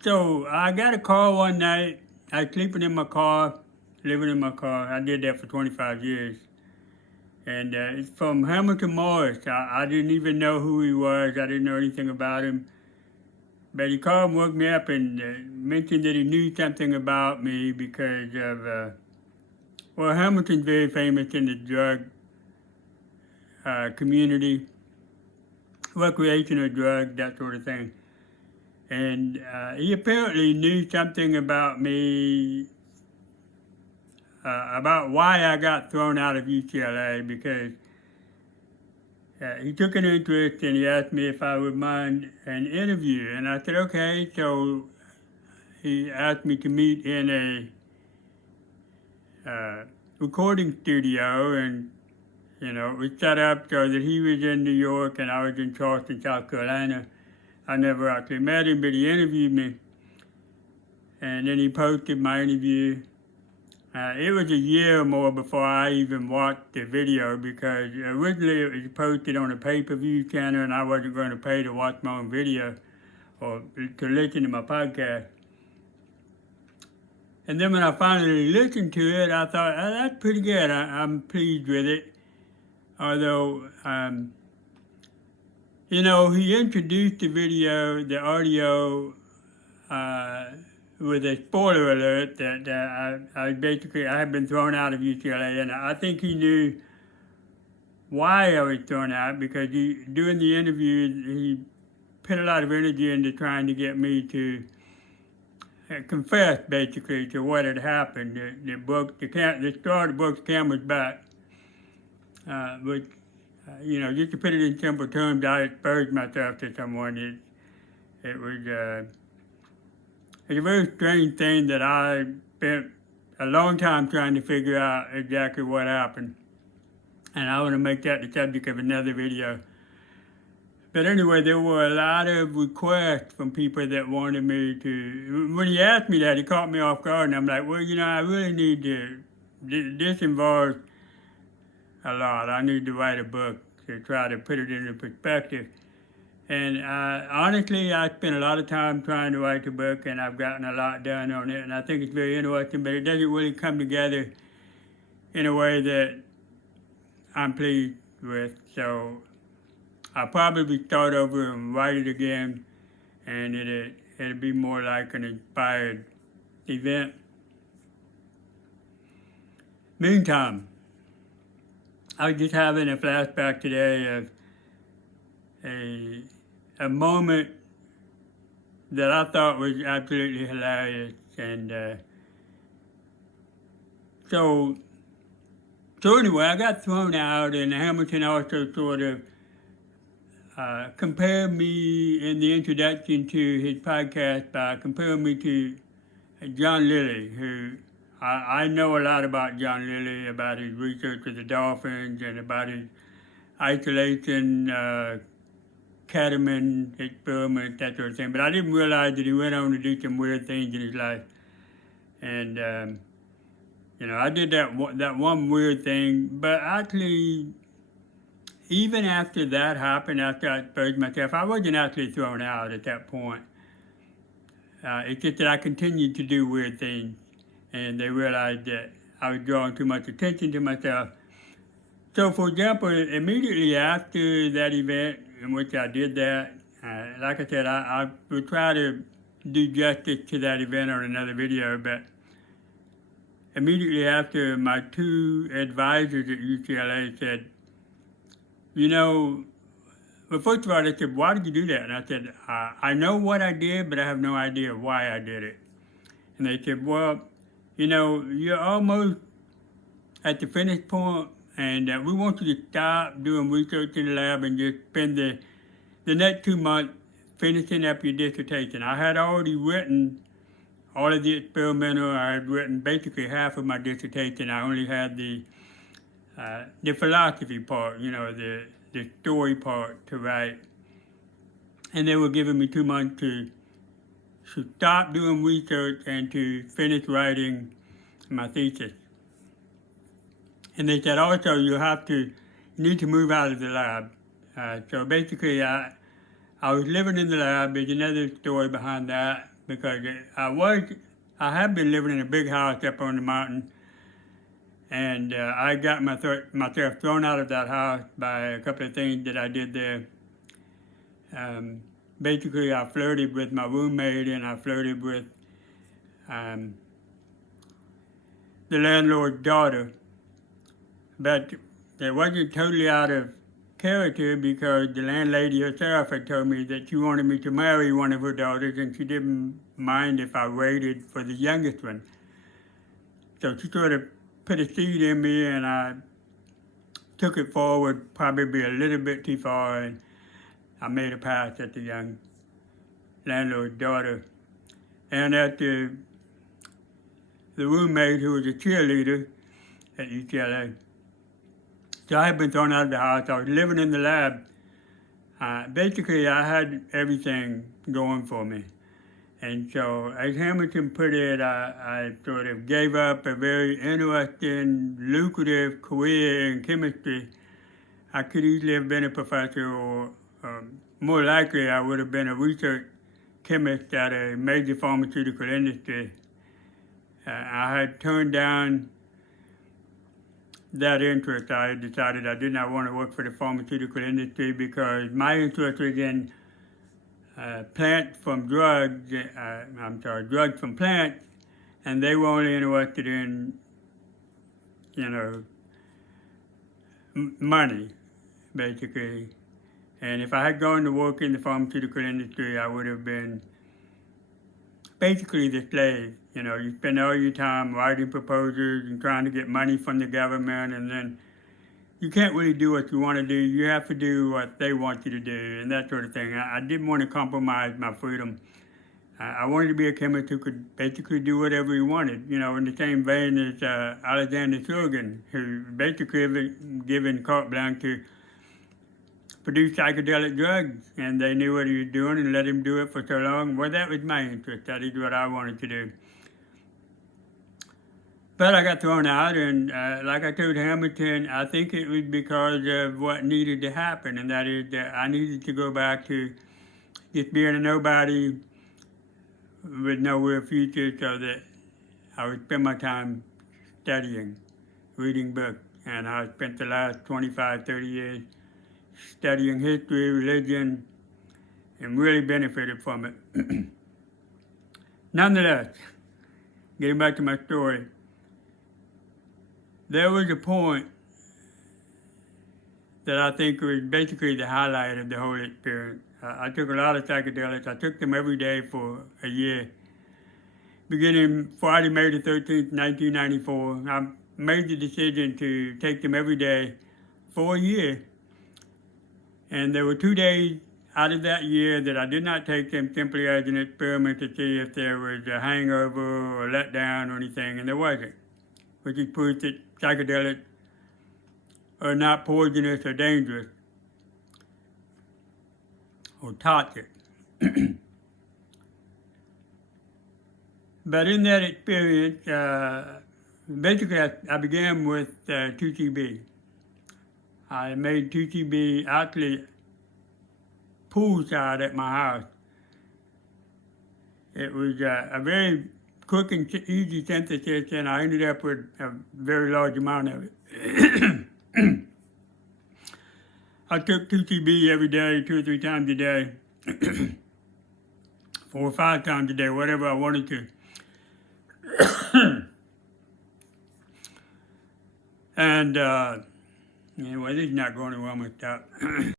So I got a call one night. I was sleeping in my car, living in my car. I did that for 25 years. And it's from Hamilton Morris. I didn't even know who he was. I didn't know anything about him. But he called and woke me up and mentioned that he knew something about me because of, well, Hamilton's very famous in the drug community, recreational drugs, that sort of thing. And he apparently knew something about me, about why I got thrown out of UCLA, because he took an interest and he asked me if I would mind an interview. And I said, okay. So he asked me to meet in a recording studio, and it was set up so that he was in New York and I was in Charleston, South Carolina. I never actually met him, but he interviewed me. And then he posted my interview. It was a year or more before I even watched the video, because originally it was posted on a pay-per-view channel and I wasn't going to pay to watch my own video or to listen to my podcast. And then when I finally listened to it, I thought, oh, that's pretty good. I'm pleased with it. Although, he introduced the video, the audio, with a spoiler alert that I had been thrown out of UCLA, and I think he knew why I was thrown out, because during the interview he put a lot of energy into trying to get me to confess basically to what had happened. The star of the book's Camel's Back, which just to put it in simple terms, I exposed myself to someone. It was. It's a very strange thing that I spent a long time trying to figure out exactly what happened. And I want to make that the subject of another video. But anyway, there were a lot of requests from people that wanted me to, when he asked me that, he caught me off guard, and I'm like, well, I really need to, this involves a lot. I need to write a book to try to put it into perspective. And honestly, I spent a lot of time trying to write the book, and I've gotten a lot done on it, and I think it's very interesting, but it doesn't really come together in a way that I'm pleased with. So I'll probably start over and write it again, and it'll be more like an inspired event. Meantime, I was just having a flashback today of a moment that I thought was absolutely hilarious. And so anyway, I got thrown out, and Hamilton also sort of compared me in the introduction to his podcast by comparing me to John Lilly, who I know a lot about John Lilly, about his research with the dolphins and about his isolation ketamine experiment, that sort of thing. But I didn't realize that he went on to do some weird things in his life. And, I did that one weird thing. But actually, even after that happened, after I exposed myself, I wasn't actually thrown out at that point. It's just that I continued to do weird things. And they realized that I was drawing too much attention to myself. So, for example, immediately after that event in which I did that, like I said, I will try to do justice to that event on another video, but immediately after, my two advisors at UCLA said, well, first of all, they said, why did you do that? And I said, I know what I did, but I have no idea why I did it. And they said, well, you're almost at the finish point, and we want you to stop doing research in the lab and just spend the next 2 months finishing up your dissertation. I had already written all of the experimental. I had written basically half of my dissertation. I only had the philosophy part, the story part to write. And they were giving me 2 months to stop doing research and to finish writing my thesis. And they said also you need to move out of the lab. So basically I was living in the lab. There's another story behind that. because I have been living in a big house up on the mountain, and I got myself thrown out of that house by a couple of things that I did there. Basically, I flirted with my roommate, and I flirted with the landlord's daughter, but it wasn't totally out of character because the landlady herself had told me that she wanted me to marry one of her daughters, and she didn't mind if I waited for the youngest one. So she sort of put a seed in me, and I took it forward probably a little bit too far, and I made a pass at the young landlord's daughter. And at the roommate who was a cheerleader at UCLA. So I had been thrown out of the house. I was living in the lab. Basically, I had everything going for me. And so, as Hamilton put it, I sort of gave up a very interesting, lucrative career in chemistry. I could easily have been a professor, or more likely, I would have been a research chemist at a major pharmaceutical industry. I had turned down that interest. I had decided I did not want to work for the pharmaceutical industry because my interest was in drugs from plants, and they were only interested in, money, basically. And if I had gone to work in the pharmaceutical industry, I would have been basically the slave. You spend all your time writing proposals and trying to get money from the government, and then you can't really do what you want to do. You have to do what they want you to do, and that sort of thing. I didn't want to compromise my freedom. I wanted to be a chemist who could basically do whatever he wanted, in the same vein as Alexander Shulgin, who basically had given carte blanche to produce psychedelic drugs, and they knew what he was doing and let him do it for so long. Well, that was my interest. That is what I wanted to do. But I got thrown out, and like I told Hamilton, I think it was because of what needed to happen, and that is that I needed to go back to just being a nobody with no real future, so that I would spend my time studying, reading books. And I spent the last 25, 30 years studying history, religion, and really benefited from it. Nonetheless, getting back to my story, there was a point that I think was basically the highlight of the whole experience. I took a lot of psychedelics. I took them every day for a year. Beginning Friday, May the 13th, 1994, I made the decision to take them every day for a year. And there were 2 days out of that year that I did not take them simply as an experiment to see if there was a hangover or letdown or anything, and there wasn't, which is proof that psychedelics are not poisonous or dangerous or toxic. But in that experience, basically I began with 2CB. I made 2CB actually poolside at my house. It was a very quick and easy synthesis, and I ended up with a very large amount of it. I took 2CB every day, 2 or 3 times a day, 4 or 5 times a day, whatever I wanted to. And anyway, this is not going well with that.